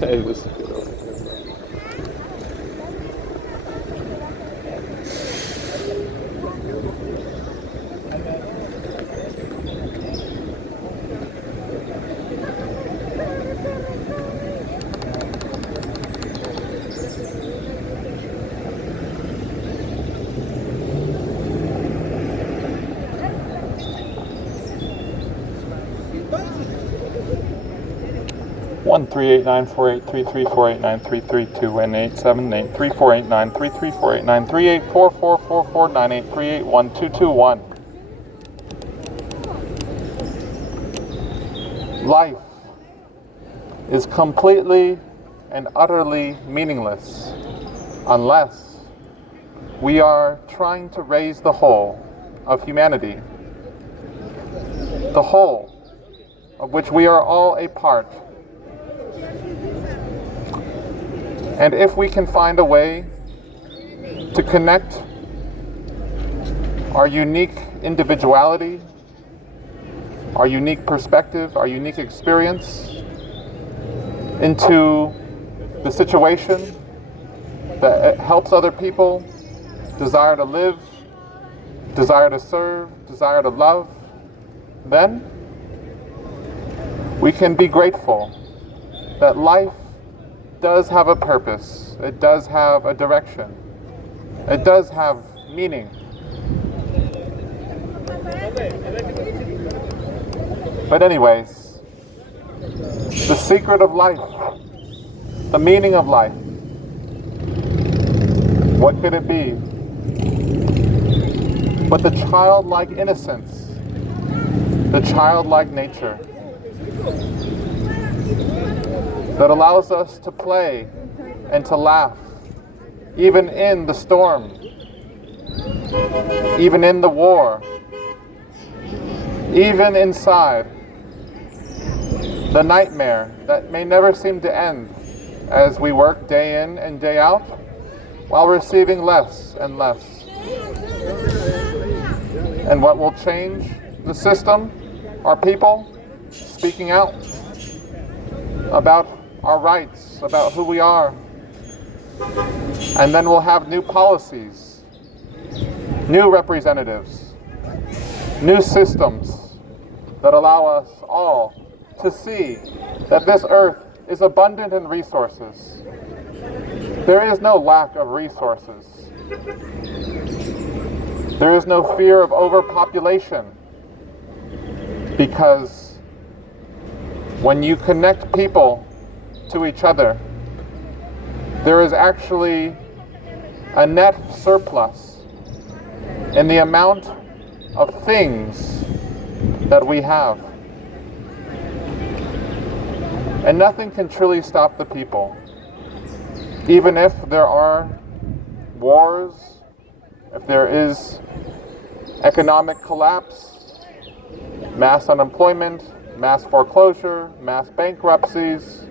Hey, this is good. 1-389-483-3489-332 and 878-343-489-3844-48-1221. Life is completely and utterly meaningless unless we are trying to raise the whole of humanity, the whole of which we are all a part. And if we can find a way to connect our unique individuality, our unique perspective, our unique experience into the situation that helps other people desire to live, desire to serve, desire to love, then we can be grateful that life does have a purpose, it does have a direction, it does have meaning. But anyways, the secret of life, the meaning of life, what could it be but the childlike innocence, the childlike nature that allows us to play and to laugh, even in the storm, even in the war, even inside the nightmare that may never seem to end as we work day in and day out while receiving less and less. And what will change the system? Our people speaking out about our rights, about who we are. And then we'll have new policies, new representatives, new systems that allow us all to see that this earth is abundant in resources. There is no lack of resources. There is no fear of overpopulation, because when you connect people to each other, there is actually a net surplus in the amount of things that we have. And nothing can truly stop the people. Even if there are wars, if there is economic collapse, mass unemployment, mass foreclosure, mass bankruptcies,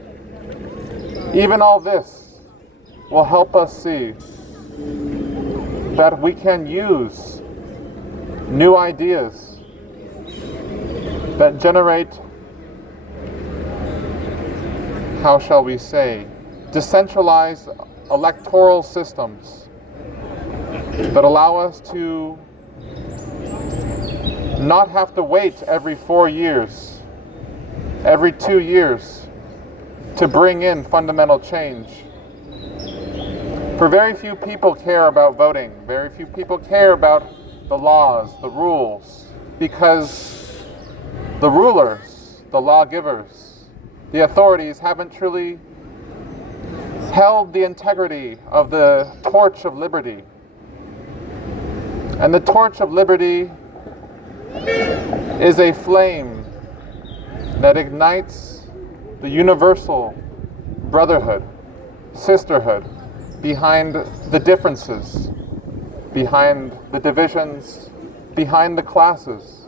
even all this will help us see that we can use new ideas that generate, how shall we say, decentralized electoral systems that allow us to not have to wait every 4 years, every 2 years to bring in fundamental change. For very few people care about voting. Very few people care about the laws, the rules, because the rulers, the lawgivers, the authorities haven't truly held the integrity of the torch of liberty. And the torch of liberty is a flame that ignites the universal brotherhood, sisterhood, behind the differences, behind the divisions, behind the classes.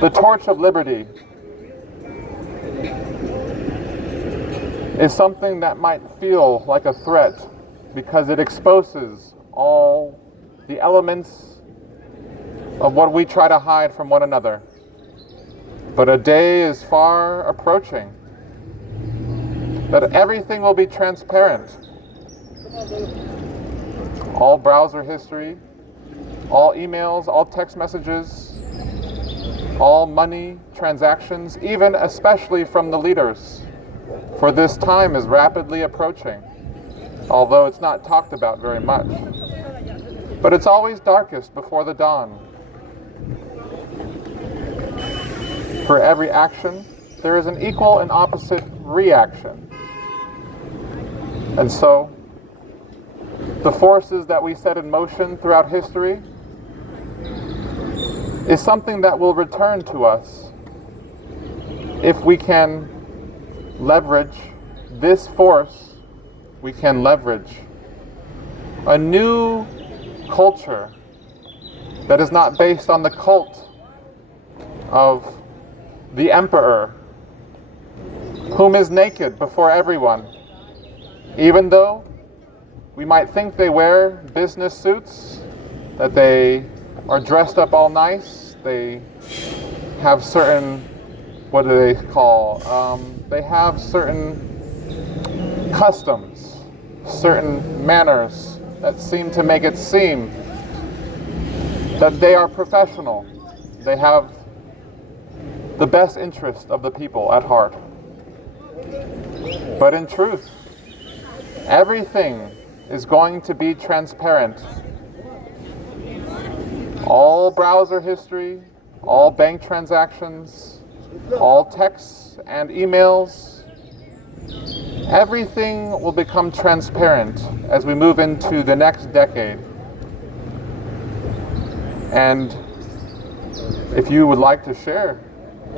The torch of liberty is something that might feel like a threat because it exposes all the elements of what we try to hide from one another. But a day is far approaching that everything will be transparent. All browser history, all emails, all text messages, all money transactions, even especially from the leaders. For this time is rapidly approaching, although it's not talked about very much. But it's always darkest before the dawn. For every action, there is an equal and opposite reaction. And so, the forces that we set in motion throughout history is something that will return to us if we can leverage this force. We can leverage a new culture that is not based on the cult of the emperor, whom is naked before everyone, even though we might think they wear business suits, that they are dressed up all nice. They have certain, what do they call? They have certain customs, certain manners that seem to make it seem that they are professional. They have the best interest of the people at heart. But in truth, everything is going to be transparent. All browser history, all bank transactions, all texts and emails, everything will become transparent as we move into the next decade. And if you would like to share,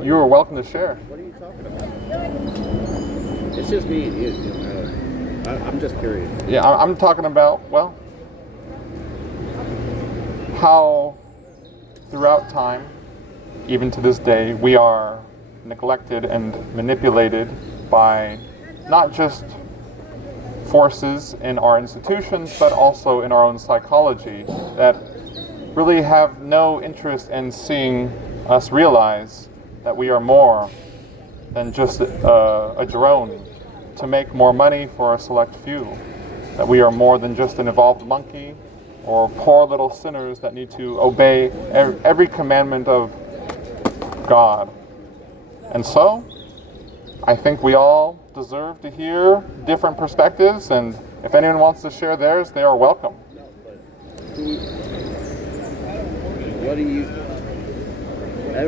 you are welcome to share. What are you talking about? It's just me and you. I'm just curious. Yeah, I'm talking about, well, how throughout time, even to this day, we are neglected and manipulated by not just forces in our institutions, but also in our own psychology that really have no interest in seeing us realize that we are more than just a drone to make more money for a select few, that we are more than just an evolved monkey or poor little sinners that need to obey every commandment of God. And so, I think we all deserve to hear different perspectives, and if anyone wants to share theirs, they are welcome. What do you? I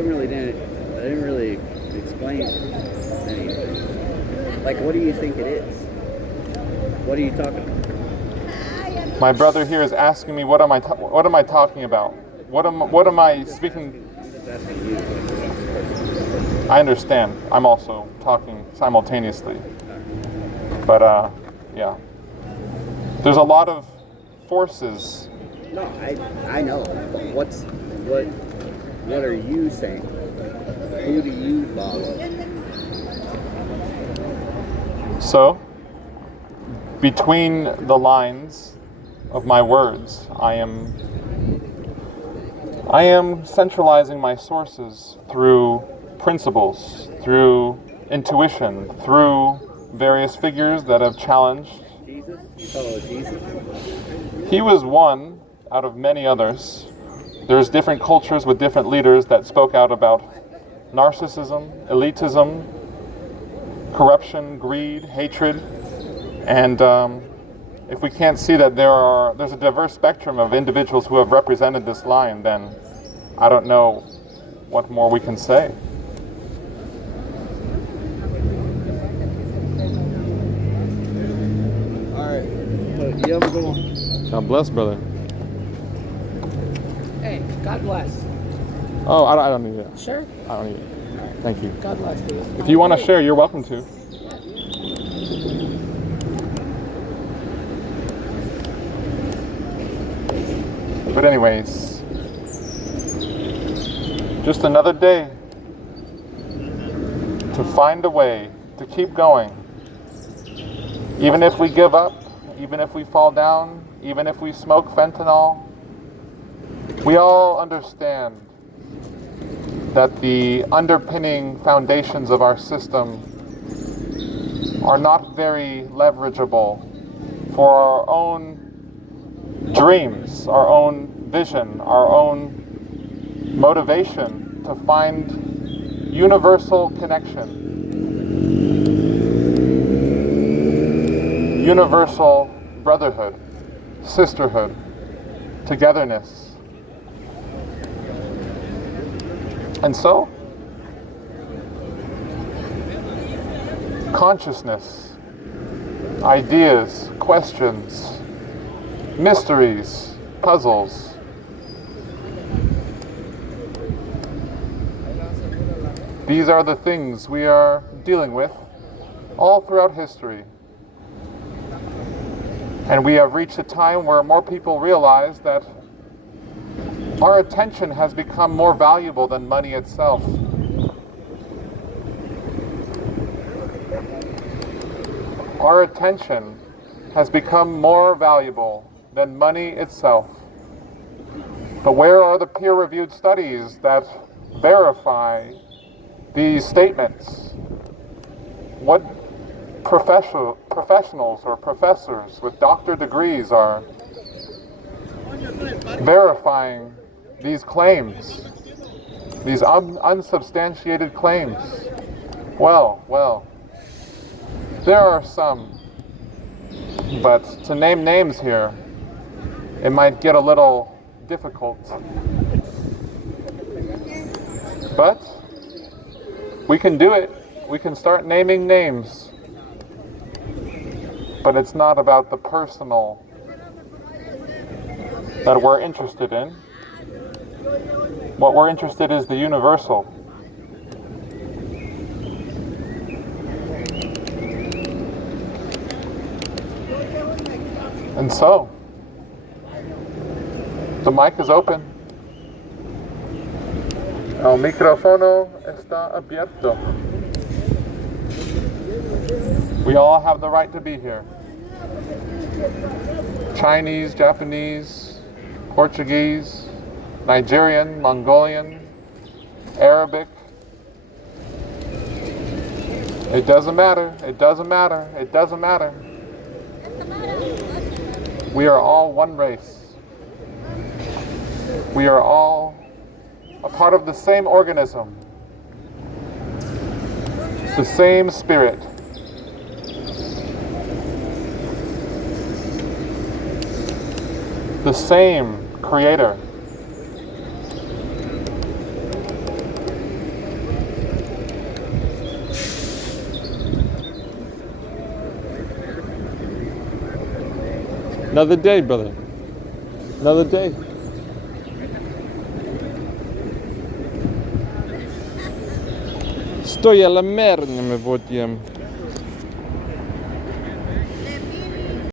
didn't really explain anything. Like, what do you think it is? What are you talking about? My brother here is asking me, what am I talking about? What am I speaking? I'm just asking you. I understand. I'm also talking simultaneously. But yeah, there's a lot of forces. No, I know. But what are you saying? Who do you follow? So, between the lines of my words, I am centralizing my sources through principles, through intuition, through various figures that have challenged. Jesus? You follow Jesus? He was one out of many others. There's different cultures with different leaders that spoke out about narcissism, elitism, corruption, greed, hatred, and if we can't see that there's a diverse spectrum of individuals who have represented this line, then I don't know what more we can say. Alright. You have a good one. God bless, brother. Hey, God bless. Oh, I don't need it. Sure? I don't need it. Thank you. God bless you. If you want to share, you're welcome to. But anyways, just another day to find a way to keep going. Even if we give up, even if we fall down, even if we smoke fentanyl, We all understand that the underpinning foundations of our system are not very leverageable for our own dreams, our own vision, our own motivation to find universal connection, universal brotherhood, sisterhood, togetherness. And so, consciousness, ideas, questions, mysteries, puzzles. These are the things we are dealing with all throughout history. And we have reached a time where more people realize that our attention has become more valuable than money itself. Our attention has become more valuable than money itself. But where are the peer-reviewed studies that verify these statements? What professionals or professors with doctor degrees are verifying these claims, these unsubstantiated claims? Well, there are some, but to name names here, it might get a little difficult. But we can do it. We can start naming names. But it's not about the personal that we're interested in. What we're interested in is the universal. And so, the mic is open. El micrófono está abierto. We all have the right to be here. Chinese, Japanese, Portuguese, Nigerian, Mongolian, Arabic. It doesn't matter. It doesn't matter. It doesn't matter. We are all one race. We are all a part of the same organism, the same spirit. The same creator. Another day, brother. Another day. Sto alla merda med vårt hem.